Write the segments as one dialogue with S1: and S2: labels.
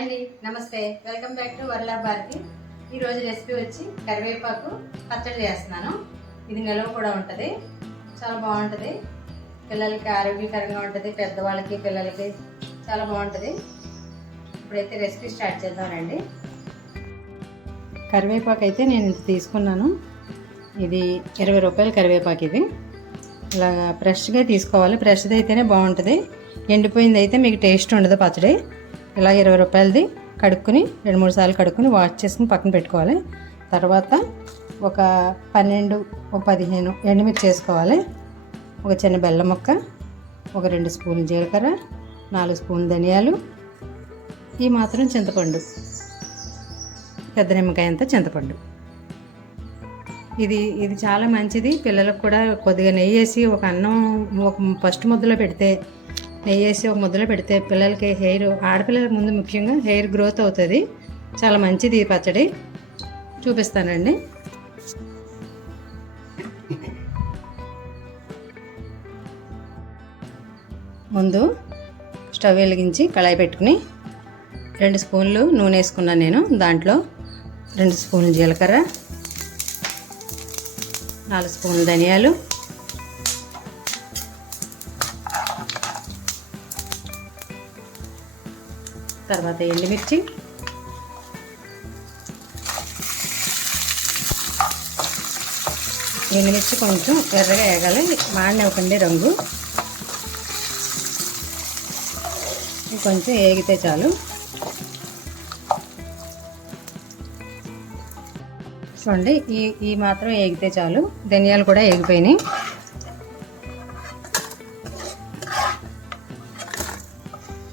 S1: అండి నమస్తే. Welcome back to Varla Bharathi ఈరోజు రెసిపీ వచ్చి కరివేపాకు పచ్చడి చేస్తున్నాను. ఇది నిల్వ కూడా ఉంటుంది. చాలా బాగుంటుంది. పిల్లలకి ఆరోగ్యకరంగా ఉంటుంది. పెద్దవాళ్ళకి పిల్లలకి చాలా బాగుంటుంది. ఇప్పుడైతే రెసిపీ స్టార్ట్ చేద్దామండి కరివేపాకు అయితే నేను ఇంత తీసుకున్నాను. ఇది ఇరవై రూపాయల కరివేపాకు ఇది. ఇలా ఫ్రెష్గా తీసుకోవాలి. ఫ్రెష్ది అయితేనే బాగుంటుంది. ఎండిపోయింది అయితే మీకు టేస్ట్ ఉండదు పచ్చడి. ఇలా ఇరవై రూపాయలది కడుక్కుని రెండు మూడు సార్లు కడుక్కుని వాష్ చేసుకుని పక్కన పెట్టుకోవాలి. తర్వాత ఒక పన్నెండు ఒక పదిహేను ఎండుమిర్చి వేసుకోవాలి ఒక చిన్న బెల్లం ముక్క ఒక రెండు స్పూన్లు జీలకర్ర నాలుగు స్పూన్లు ధనియాలు ఈ మాత్రం చింతపండు. పెద్ద నిమ్మకాయ అంతా చింతపండు. ఇది ఇది చాలా మంచిది. పిల్లలకు కూడా కొద్దిగా నెయ్యి వేసి ఒక అన్నం ఒక ఫస్ట్ ముద్దలో పెడితే నెయ్యి వేసి ఒక ముద్దలో పెడితే పిల్లలకి హెయిర్ ఆడపిల్లలకు ముందు ముఖ్యంగా హెయిర్ గ్రోత్ అవుతుంది. చాలా మంచిది ఈ పచ్చడి. చూపిస్తానండి. ముందు స్టవ్ వెలిగించి కళాయి పెట్టుకుని రెండు స్పూన్లు నూనె వేసుకున్నాను నేను దాంట్లో. రెండు స్పూన్లు జీలకర్ర నాలుగు స్పూన్లు ధనియాలు తర్వాత ఎండుమిర్చి. ఎండుమిర్చి కొంచెం ఎర్రగా వేగాలి మాడినవ్వకండి రంగు. కొంచెం ఏగితే చాలు. చూడండి ఈ ఈ మాత్రం ఏగితే చాలు. ధనియాలు కూడా ఏగిపోయినాయి.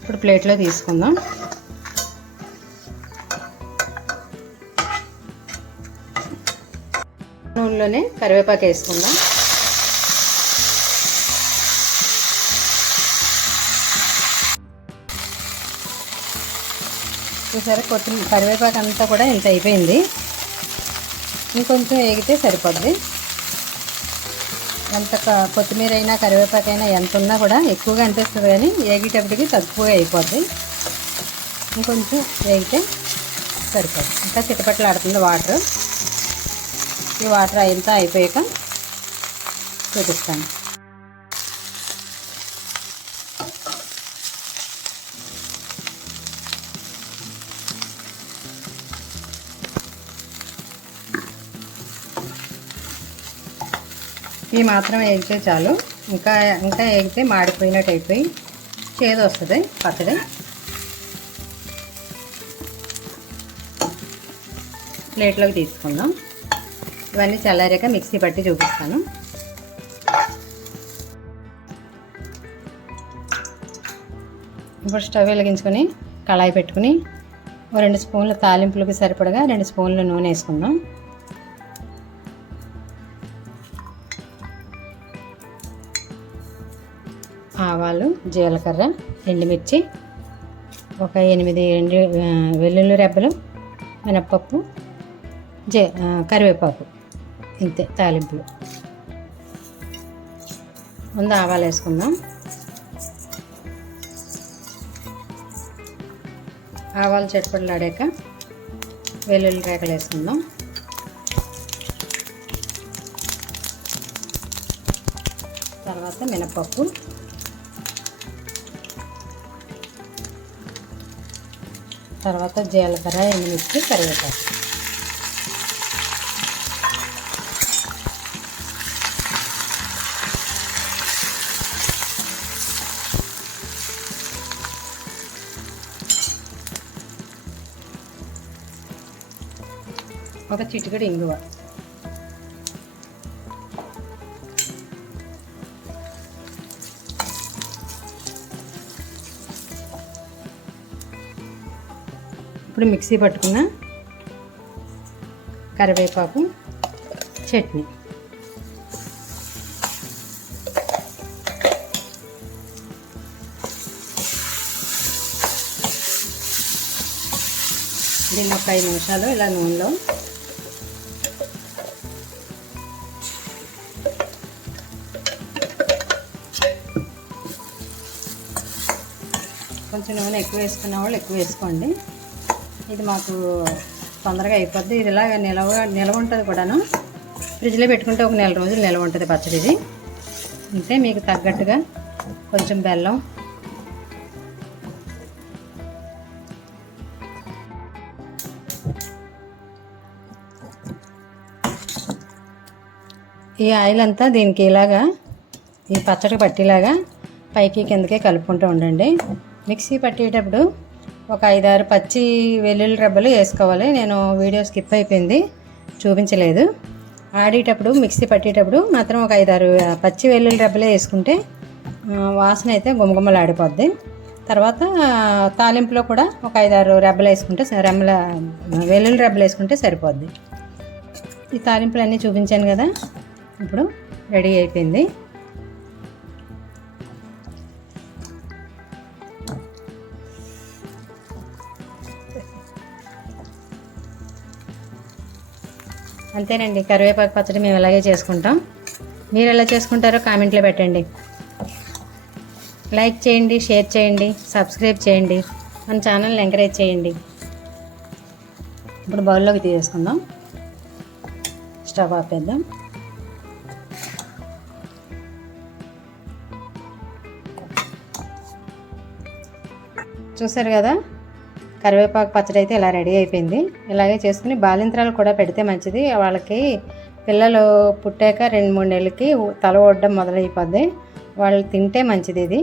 S1: ఇప్పుడు ప్లేట్లో తీసుకుందాం. నూనెలోనే కరివేపాకు వేసుకుందాం. చూసారా కొత్తిమీర కరివేపాకు అంతా కూడా ఇంత అయిపోయింది. ఇంకొంచెం వేగితే సరిపోద్ది. ఎంత కొత్తిమీర అయినా కరివేపాకు అయినా ఎంత ఉన్నా కూడా ఎక్కువగా అనిపిస్తుంది కానీ వేగేటప్పటికి తక్కువగా అయిపోద్ది. ఇంకొంచెం వేగితే సరిపోద్ది. ఇంకా చిటపట్లు ఆడుతుంది వాటర్. ఈ వాటర్ అంతా అయిపోయాక చూపిస్తాను. ఈ మాత్రం వేగితే చాలు. ఇంకా ఇంకా వేగితే మాడిపోయినట్టు అయిపోయి చేదు వస్తుంది పచ్చడి. ప్లేట్లోకి తీసుకుందాం. ఇవన్నీ చల్లారాక మిక్సీ పట్టి చూపిస్తాను. ఇప్పుడు స్టవ్ వెలిగించుకొని కళాయి పెట్టుకుని ఓ రెండు స్పూన్ల తాలింపులకి సరిపడగా రెండు స్పూన్ల నూనె వేసుకుందాం. ఆవాలు జీలకర్ర ఎండుమిర్చి ఒక ఎనిమిది ఎండు వెల్లుల్లి రెబ్బలు మినప్పప్పు జే కరివేపాకు. ఇంతే తాలింపులు. ముందు ఆవాలు వేసుకుందాం. ఆవాలు చెట్టుపడలాడాక వెల్లుల్లి రేకలు వేసుకుందాం. తర్వాత మినపప్పు. తర్వాత జీలకర్ర ఎండుమిర్చి కరివేపాకు. ఒక చిటికెడు ఇంగువ. ఇప్పుడు మిక్సీ పట్టుకున్న కరివేపాకు చట్నీ. దీన్ని ఒక ఐదు నిమిషాలు ఇలా నూనెలో కొంచెం నూనె ఎక్కువ వేసుకున్న వాళ్ళు ఎక్కువ వేసుకోండి. ఇది మాకు తొందరగా అయిపోద్ది. ఇది ఇలాగ నిలవ నిలవ ఉంటుంది కూడాను. ఫ్రిడ్జ్లో పెట్టుకుంటే ఒక నెల రోజులు నిలవ ఉంటుంది పచ్చడి ఇది. అంతే మీకు తగ్గట్టుగా కొంచెం బెల్లం. ఈ ఆయిల్ అంతా దీనికి ఇలాగా ఈ పచ్చడి పట్టేలాగా పైకి కిందకే కలుపుకుంటూ ఉండండి. మిక్సీ పట్టేటప్పుడు ఒక ఐదారు పచ్చి వెల్లుల్లి రబ్బలు వేసుకోవాలి. నేను వీడియో స్కిప్ అయిపోయింది చూపించలేదు. ఆడేటప్పుడు మిక్సీ పట్టేటప్పుడు మాత్రం ఒక ఐదారు పచ్చి వెల్లుల్లి రబ్బలే వేసుకుంటే వాసన అయితే గుమగుమలాడిపోద్ది. తర్వాత తాలింపులో కూడా ఒక ఐదారు రెబ్బలు వేసుకుంటే రెమ్మల వెల్లుల్లి రెబ్బలు వేసుకుంటే సరిపోద్ది. ఈ తాలింపులు అన్నీ చూపించాను కదా ఇప్పుడు రెడీ అయిపోయింది. అంతేనండి. కరివేపాకు పచ్చడి మేము ఇలాగే చేసుకుంటాం. మీరు ఎలా చేసుకుంటారో కామెంట్లో పెట్టండి. లైక్ చేయండి షేర్ చేయండి సబ్స్క్రైబ్ చేయండి. మన ఛానల్ని ఎంకరేజ్ చేయండి. ఇప్పుడు బౌల్లోకి తీసేసుకుందాం. స్టవ్ ఆపేద్దాం. చూసారు కదా? కరివేపాకు పచ్చడి అయితే ఇలా రెడీ అయిపోయింది. ఇలాగే చేసుకుని బాలింత్రాలు కూడా పెడితే మంచిది. వాళ్ళకి పిల్లలు పుట్టాక రెండు మూడు నెలలకి తల ఓడడం మొదలైపోద్ది. వాళ్ళు తింటే మంచిది ఇది.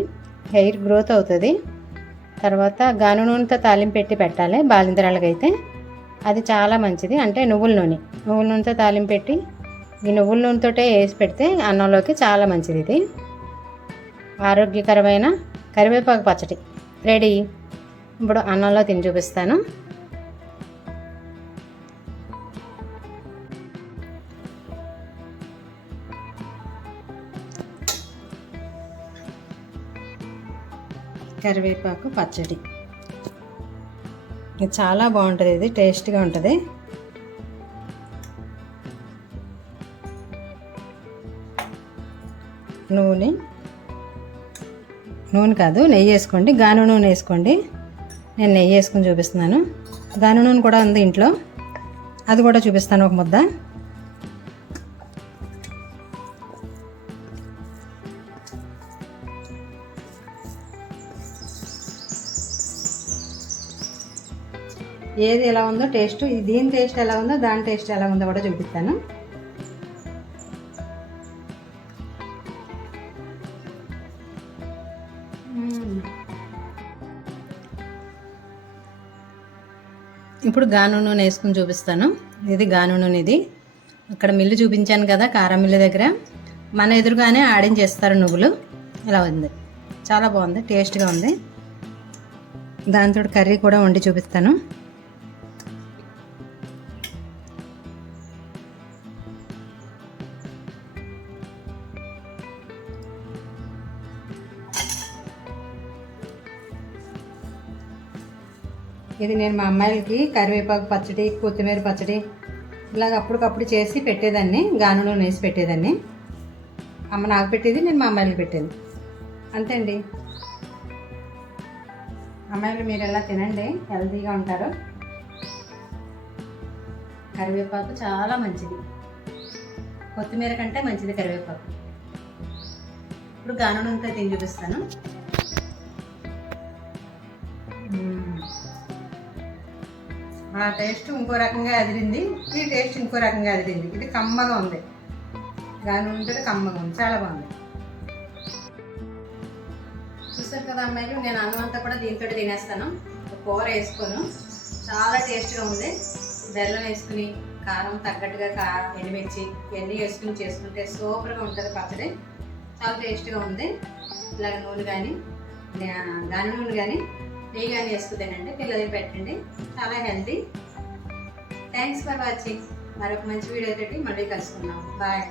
S1: హెయిర్ గ్రోత్ అవుతుంది. తర్వాత గాను నూనెతో తాలింపు పెట్టి పెట్టాలి బాలింత్రాలకైతే అది చాలా మంచిది. అంటే నువ్వుల నూనె. నువ్వుల నూనెతో తాలింపు పెట్టి ఈ నువ్వుల నూనెతోటే వేసి పెడితే అన్నంలోకి చాలా మంచిది ఇది. ఆరోగ్యకరమైన కరివేపాకు పచ్చడి. రెడీ? ఇప్పుడు అన్నంలో తిని చూపిస్తాను. కరివేపాకు పచ్చడి. ఇది చాలా బాగుంటుంది ఇది టేస్ట్గా ఉంటుంది. నూనె. నూనె కాదు నెయ్యి వేసుకోండి గాను నూనె వేసుకోండి. నేను నెయ్యి వేసుకొని చూపిస్తున్నాను. దాని నూనె కూడా ఉంది ఇంట్లో. అది కూడా చూపిస్తాను ఒక ముద్ద. ఏది ఎలా ఉందో టేస్ట్ దీని టేస్ట్ ఎలా ఉందో దాని టేస్ట్ ఎలా ఉందో కూడా చూపిస్తాను. మ్మ్. ఇప్పుడు గాను నూనె వేసుకుని చూపిస్తాను. ఇది గాను నూనె ఇది. అక్కడ మిల్లు చూపించాను కదా కారం మిల్లు దగ్గర. మన ఎదురుగానే ఆడించేస్తారు నువ్వులు. ఇలా ఉంది. చాలా బాగుంది టేస్ట్గా ఉంది. దాంతో కర్రీ కూడా వండి చూపిస్తాను. ఇది నేను మా అమ్మాయిలకి కరివేపాకు పచ్చడి కొత్తిమీర పచ్చడి ఇలాగ అప్పటికప్పుడు చేసి పెట్టేదాన్ని గానులో వేసి పెట్టేదాన్ని. అమ్మ నాకు పెట్టేది నేను మా అమ్మాయిలకి పెట్టేది. అంతే అండి. అమ్మాయిలు మీరు ఎలా తినండి హెల్తీగా ఉంటారు. కరివేపాకు చాలా మంచిది. కొత్తిమీర కంటే మంచిది కరివేపాకు. ఇప్పుడు గానుడంతా తిని చూపిస్తాను. ఆ టేస్ట్ ఇంకో రకంగా అదిరింది. ఈ టేస్ట్ ఇంకో రకంగా అదిరింది. ఇది కమ్మగా ఉంది. దాని ఉంటుంది కమ్మగా ఉంది. చాలా బాగుంది. చూసారు కదా అమ్మాయిలు నేను అన్నం అంతా కూడా దీంతో తినేస్తాను. కూర వేసుకోను. చాలా టేస్ట్గా ఉంది. బెల్లం వేసుకుని కారం తగ్గట్టుగా కా ఎండుమిర్చి ఇవన్నీ వేసుకుని చేసుకుంటే సూపర్గా ఉంటుంది పచ్చడి. చాలా టేస్ట్గా ఉంది. ఇలాగ నూనె కానీ దాని నూనె కానీ నెయ్యి కానీ పిల్లలకి పెట్టండి. చాలా హెల్తీ థ్యాంక్స్ ఫర్ వాచింగ్ మరొక మంచి వీడియో తోటి మళ్ళీ కలుసుకుందాం. బాయ్